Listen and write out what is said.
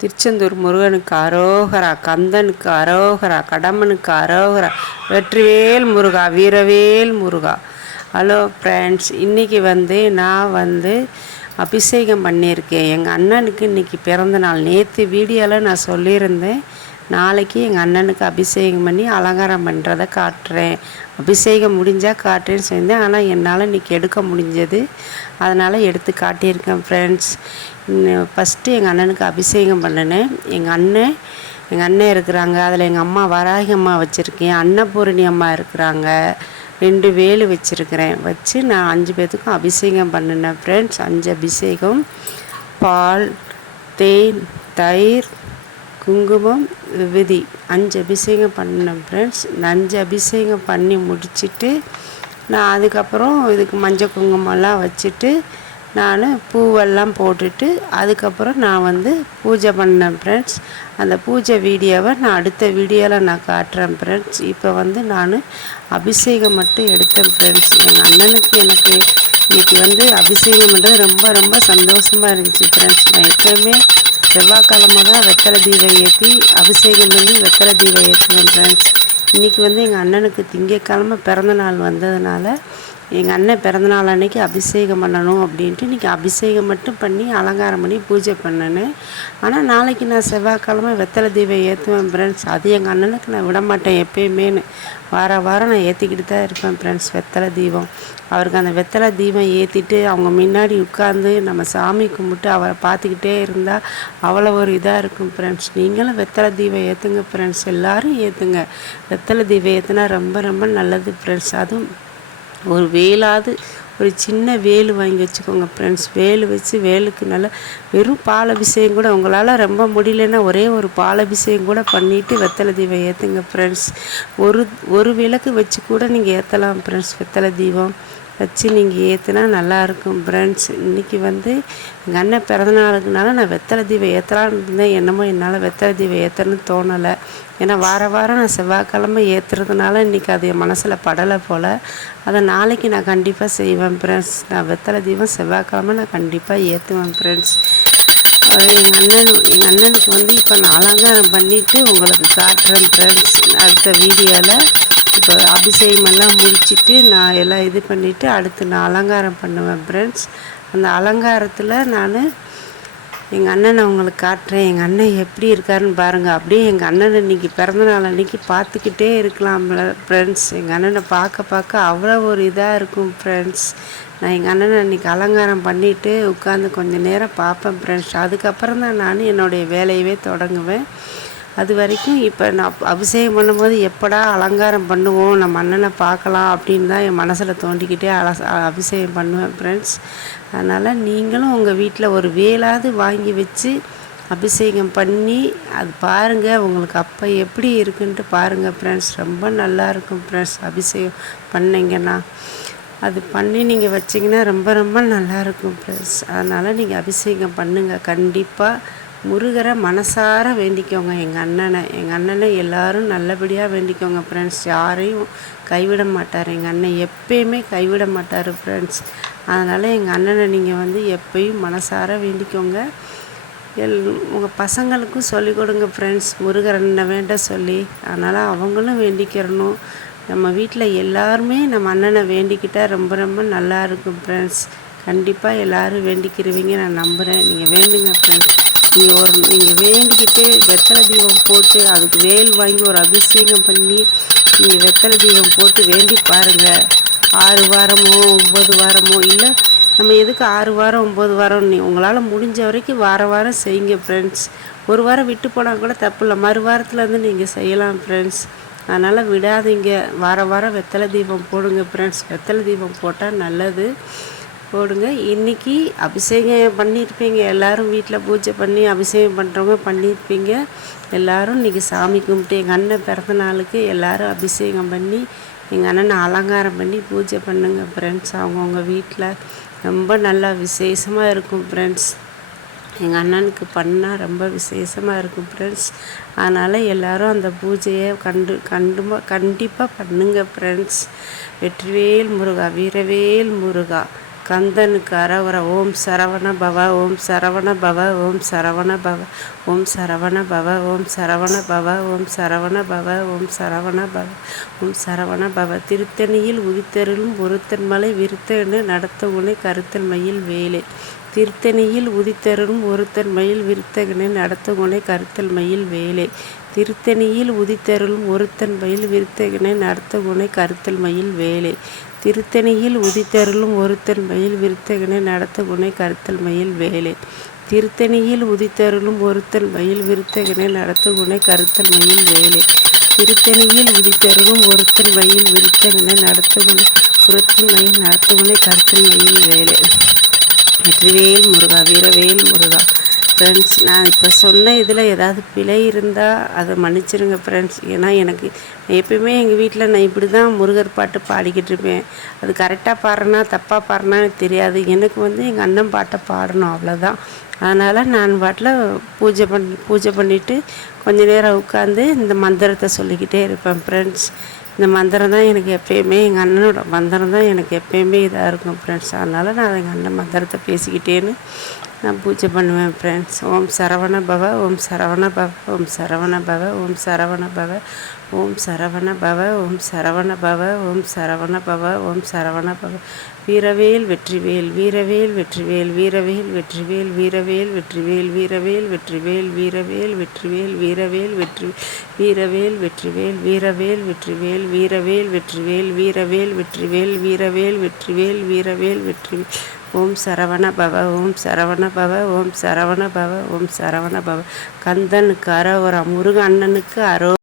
திருச்செந்தூர் முருகனுக்கு அரோகரா, கந்தனுக்கு அரோகரா, கடம்பனுக்கு அரோகரா, வெற்றிவேல் முருகா, வீரவேல் முருகா. ஹலோ ஃப்ரெண்ட்ஸ், இன்றைக்கி நான் அபிஷேகம் பண்ணியிருக்கேன். எங்கள் அண்ணனுக்கு இன்றைக்கி பிறந்த நாள். நேற்று வீடியோவில் நான் சொல்லியிருந்தேன், நாளைக்கு எங்கள் அண்ணனுக்கு அபிஷேகம் பண்ணி அலங்காரம் பண்ணுறதை காட்டுறேன், அபிஷேகம் முடிஞ்சால் காட்டுறேன்னு சொல்லியிருந்தேன். ஆனால் என்னால் இன்றைக்கி எடுக்க முடிஞ்சது, அதனால் எடுத்து காட்டியிருக்கேன் ஃப்ரெண்ட்ஸ். ஃபஸ்ட்டு எங்கள் அண்ணனுக்கு அபிஷேகம் பண்ணினேன். எங்கள் அண்ணன் இருக்கிறாங்க, அதில் எங்கள் அம்மா வராகி அம்மா வச்சுருக்கேன், அன்னபூரணி அம்மா இருக்கிறாங்க, 2 வேலு வச்சுருக்கிறேன். வச்சு நான் 5 பேர்த்துக்கும் அபிஷேகம் பண்ணினேன் ஃப்ரெண்ட்ஸ். 5 அபிஷேகம், பால், தேன், தயிர், குங்குமம், விபூதி, 5 அபிஷேகம் பண்ணினேன் ஃப்ரெண்ட்ஸ். 5 அபிஷேகம் பண்ணி முடிச்சுட்டு நான் அதுக்கப்புறம் இதுக்கு மஞ்சள் குங்குமம்லாம் வச்சுட்டு நான் பூவெல்லாம் போட்டுட்டு அதுக்கப்புறம் நான் பூஜை பண்ணேன் ஃப்ரெண்ட்ஸ். அந்த பூஜை வீடியோவை நான் அடுத்த வீடியோவில் நான் காட்டுறேன் ஃப்ரெண்ட்ஸ். இப்போ நான் அபிஷேகம் மட்டும் எடுத்தேன் ஃப்ரெண்ட்ஸ். எங்கள் அண்ணனுக்கு எனக்கு இன்றைக்கி அபிஷேகம் பண்ணுறது ரொம்ப ரொம்ப சந்தோஷமாக இருந்துச்சு ஃப்ரெண்ட்ஸ். நான் எப்போயுமே செவ்வாய்க்கிழமை தான் வெத்தலை தீபம் ஏற்றி அபிஷேகம் பண்ணி வெத்தலை தீபம் ஏற்றுவேன் ஃப்ரெண்ட்ஸ். இன்றைக்கி எங்கள் அண்ணனுக்கு திங்கட்கிழமை பிறந்தநாள் வந்ததுனால எங்கள் அண்ணன் பிறந்தநாள் அன்றைக்கி அபிஷேகம் பண்ணணும் அப்படின்ட்டு இன்றைக்கி அபிஷேகம் மட்டும் பண்ணி அலங்காரம் பண்ணி பூஜை பண்ணினேன். ஆனால் நாளைக்கு நான் செவ்வாய்க்கிழமை வெத்தலை தீபம் ஏற்றுவேன் ஃப்ரெண்ட்ஸ். அது எங்கள் அண்ணனுக்கு நான் விட மாட்டேன், எப்பயுமேனு வாரம் நான் ஏற்றிக்கிட்டு தான் இருப்பேன் ஃப்ரெண்ட்ஸ் வெத்தலை தீபம். அவருக்கு அந்த வெத்தலை தீபம் ஏற்றிட்டு அவங்க முன்னாடி உட்காந்து நம்ம சாமி கும்பிட்டு அவரை பார்த்துக்கிட்டே இருந்தால் அவ்வளோ ஒரு இதாக இருக்கும் ஃப்ரெண்ட்ஸ். நீங்களும் வெத்தலை தீபம் ஏற்றுங்க ஃப்ரெண்ட்ஸ், எல்லோரும் ஏற்றுங்க. வெத்தலை தீபம் ஏற்றுனா ரொம்ப ரொம்ப நல்லது ஃப்ரெண்ட்ஸ். அதுவும் ஒரு வேலாவது ஒரு சின்ன வேல் வாங்கி வச்சுக்கோங்க ஃப்ரெண்ட்ஸ். வேல் வச்சு வேலுக்கு நல்லா வெறும் பால் அபிஷேகம் கூட உங்களால் ரொம்ப முடியலன்னா ஒரே ஒரு பால் அபிஷேகம் கூட பண்ணிவிட்டு வெத்தலை தீபம் ஏற்றுங்க ஃப்ரெண்ட்ஸ். ஒரு விளக்கு வச்சு கூட நீங்கள் ஏற்றலாம் ஃப்ரெண்ட்ஸ். வெத்தலை தீபம் வச்சு நீங்கள் ஏற்றுனா நல்லாயிருக்கும் ஃப்ரெண்ட்ஸ். இன்றைக்கி எங்கள் அண்ணன் பிறந்தநாளுக்குனால நான் வெத்தலை தீபம் ஏற்றலான்னு இருந்தேன். என்னமோ என்னால் வெத்தலை தீபம் ஏற்றணும்னு தோணலை. ஏன்னா வாரம் நான் செவ்வாய்க்கிழமை ஏற்றுறதுனால இன்றைக்கி அது என் மனசில் படலை போல். அதை நாளைக்கு நான் கண்டிப்பாக செய்வேன் ஃப்ரெண்ட்ஸ். நான் வெத்தலை தீபம் செவ்வாய்க்கிழமை நான் கண்டிப்பாக ஏற்றுவேன் ஃப்ரெண்ட்ஸ். எங்கள் அண்ணனுக்கு இப்போ நான் அலங்காரம் பண்ணிவிட்டு உங்களுக்கு காட்டுறேன் ஃப்ரெண்ட்ஸ். அடுத்த வீடியோவில் இப்போ அபிஷேகமெல்லாம் முடிச்சுட்டு நான் எல்லாம் இது பண்ணிவிட்டு அடுத்து நான் அலங்காரம் பண்ணுவேன் ஃப்ரெண்ட்ஸ். அந்த அலங்காரத்தில் நான் எங்கள் அண்ணனை உங்களுக்கு காட்டுறேன். எங்கள் அண்ணன் எப்படி இருக்காருன்னு பாருங்கள். அப்படியே எங்கள் அண்ணனை இன்றைக்கி பிறந்தநாள் அன்றைக்கி பார்த்துக்கிட்டே இருக்கலாம் ஃப்ரெண்ட்ஸ். எங்கள் அண்ணனை பார்க்க அவ்வளோ ஒரு இதாக இருக்கும் ஃப்ரெண்ட்ஸ். நான் எங்கள் அண்ணனை இன்றைக்கி அலங்காரம் பண்ணிவிட்டு உட்காந்து கொஞ்சம் நேரம் பார்ப்பேன் ஃப்ரெண்ட்ஸ். அதுக்கப்புறம் தான் நான் என்னுடைய வேலையவே தொடங்குவேன். அது வரைக்கும் இப்போ நான் அபிஷேகம் பண்ணும்போது எப்படா அலங்காரம் பண்ணுவோம், நம்ம அண்ணனை பார்க்கலாம் அப்படின்னு தான் என் மனசில் தோண்டிக்கிட்டே அபிஷேகம் பண்ணுவேன் ஃப்ரெண்ட்ஸ். அதனால் நீங்களும் உங்கள் வீட்டில் ஒரு வேலாவது வாங்கி வச்சு அபிஷேகம் பண்ணி அது பாருங்கள், உங்களுக்கு அப்போ எப்படி இருக்குன்ட்டு பாருங்கள் ஃப்ரெண்ட்ஸ். ரொம்ப நல்லாயிருக்கும் ஃப்ரெண்ட்ஸ். அபிஷேகம் பண்ணிங்கன்னா அது பண்ணி நீங்கள் வச்சிங்கன்னா ரொம்ப ரொம்ப நல்லாயிருக்கும் ஃப்ரெண்ட்ஸ். அதனால் நீங்கள் அபிஷேகம் பண்ணுங்கள் கண்டிப்பாக. முருகரை மனசார வேண்டிக்கோங்க. எங்கள் அண்ணனை எல்லோரும் நல்லபடியாக வேண்டிக்கோங்க ஃப்ரெண்ட்ஸ். யாரையும் கைவிட மாட்டார். எங்கள் அண்ணன் எப்பயுமே கைவிட மாட்டார் ஃப்ரெண்ட்ஸ். அதனால் எங்கள் அண்ணனை நீங்கள் எப்பயும் மனசார வேண்டிக்கோங்க. உங்கள் பசங்களுக்கும் சொல்லிக் கொடுங்க ஃப்ரெண்ட்ஸ், முருகரனை வேண்ட சொல்லி. அதனால் அவங்களும் வேண்டிக்கிறணும். நம்ம வீட்டில் எல்லாருமே நம்ம அண்ணனை வேண்டிக்கிட்டால் ரொம்ப ரொம்ப நல்லா இருக்கும் ஃப்ரெண்ட்ஸ். கண்டிப்பாக எல்லோரும் வேண்டிக்கிருவீங்க நான் நம்புகிறேன். நீங்கள் வேண்டுங்க ஃப்ரெண்ட்ஸ். நீங்கள் வேண்டிக்கிட்டு வெத்தலை தீபம் போட்டு அதுக்கு வேல் வாங்கி ஒரு அபிஷேகம் பண்ணி நீங்கள் வெத்தலை தீபம் போட்டு வேண்டி பாருங்கள். 6 வாரமோ 9 வாரமோ இல்லை, நம்ம எதுக்கு 6 வாரம் 9 வாரம், உங்களால் முடிஞ்ச வரைக்கும் வாரம் செய்யுங்க ஃப்ரெண்ட்ஸ். ஒரு வாரம் விட்டு போனால் கூட தப்பு இல்லை, மறு வாரத்துலேருந்து நீங்கள் செய்யலாம் ஃப்ரெண்ட்ஸ். அதனால் விடாதீங்க, வாரம் வெத்தலை தீபம் போடுங்க ஃப்ரெண்ட்ஸ். வெத்தலை தீபம் போட்டால் நல்லது, போடுங்க. இன்றைக்கி அபிஷேகம் பண்ணியிருப்பீங்க எல்லோரும், வீட்டில் பூஜை பண்ணி அபிஷேகம் பண்ணுறவங்க பண்ணியிருப்பீங்க எல்லோரும். இன்றைக்கி சாமி கும்பிட்டு எங்கள் அண்ணன் பிறந்த நாளுக்கு எல்லோரும் அபிஷேகம் பண்ணி எங்கள் அண்ணனை அலங்காரம் பண்ணி பூஜை பண்ணுங்க ஃப்ரெண்ட்ஸ். அவங்கவுங்க வீட்டில் ரொம்ப நல்லா விசேஷமாக இருக்கும் ஃப்ரெண்ட்ஸ். எங்கள் அண்ணனுக்கு பண்ணால் ரொம்ப விசேஷமாக இருக்கும் ஃப்ரெண்ட்ஸ். அதனால் எல்லோரும் அந்த பூஜையை கண்டிப்பாக பண்ணுங்க ஃப்ரெண்ட்ஸ். வெற்றிவேல் முருகா, வீரவேல் முருகா, கந்தனுக்கு அரோகரா. ஓம் சரவண பவ, ஓம் சரவண பவ, ஓம் சரவண பவ, ஓம் சரவண பவ, ஓம் சரவண பவ, ஓம் சரவண பவ, ஓம் சரவண பவ, ஓம் சரவண பவ. திருத்தணியில் உதித்தருளும் ஒருத்தன் மலை விருத்தென நடத்த உனை கருத்தல் மயில் வேலை. திருத்தணியில் உதித்தருளும் ஒருத்தன் மயில் விருத்தகனை நடத்த உனை கருத்தல் மயில் வேலை. திருத்தணியில் உதித்தருளும் ஒருத்தன் மயில் விருத்தகனை நடத்த உனை கருத்தல் மயில் வேலை. திருத்தணியில் உதித்தருளும் ஒருத்தன் மயில் விருத்தகனை நடத்த உனை கருத்தல் மயில் வேலை. திருத்தணியில் உதித்தருளும் ஒருத்தன் மயில் விருத்தகனை நடத்த உனை கருத்தல் மயில் வேலை. திருத்தணியில் உதித்தருளும் ஒருத்தன் மயில் விருத்தகனை நடத்த உனை புறத்தின் மயில் நடத்த உனை கருத்தல் மயில் வேலை. வெற்றிவேல் முருகா, வீரவேல் முருகா. ஃப்ரெண்ட்ஸ், நான் இப்போ சொன்ன இதில் ஏதாவது பிழை இருந்தால் அதை மன்னிச்சிருங்க ஃப்ரெண்ட்ஸ். ஏன்னா எனக்கு எப்பயுமே எங்கள் வீட்டில் நான் இப்படி தான் முருகர் பாட்டு பாடிக்கிட்டு இருப்பேன். அது கரெக்டாக பாடுறேன்னா தப்பாக பாடுறேன்னு தெரியாது. எனக்கு எங்கள் அண்ணன் பாட்டை பாடணும், அவ்வளோதான். அதனால் நான் பாட்டில் பூஜை பண்ணிவிட்டு கொஞ்ச நேரம் உட்காந்து இந்த மந்திரத்தை சொல்லிக்கிட்டே இருப்பேன் ஃப்ரெண்ட்ஸ். இந்த மந்திரம் தான் எனக்கு எப்பயுமே, எங்கள் அண்ணனோட மந்திரம் தான் எனக்கு எப்பயுமே இதாக இருக்கும் ஃப்ரெண்ட்ஸ். அதனால் நான் எங்கள் அண்ணன் மந்திரத்தை பேசிக்கிட்டேன்னு நான் பூஜை பண்ணுவேன் ஃப்ரெண்ட்ஸ். ஓம் சரவண பவ, ஓம் சரவண பவ, ஓம் சரவண பவ, ஓம் சரவண பவ, ஓம் சரவண பவ, ஓம் சரவண பவ, ஓம் சரவண பவ, ஓம் சரவண பவ. வீரவேல் வெற்றிவேல், வீரவேல் வெற்றிவேல், வீரவேல் வெற்றிவேல், வீரவேல் வெற்றிவேல், வீரவேல் வெற்றிவேல், வீரவேல் வெற்றிவேல், வீரவேல் வெற்றி வீரவேல் வெற்றிவேல், வீரவேல் வெற்றிவேல், வீரவேல் வெற்றிவேல், வீரவேல் வெற்றிவேல், வீரவேல் வெற்றிவேல், வீரவேல் வெற்றிவேல். ஓம் சரவண பவ, ஓம் சரவண பவ, ஓம் சரவண பவ, ஓம் சரவண பவ. கந்தனுக்கு அரோகரா, முருக அண்ணனுக்கு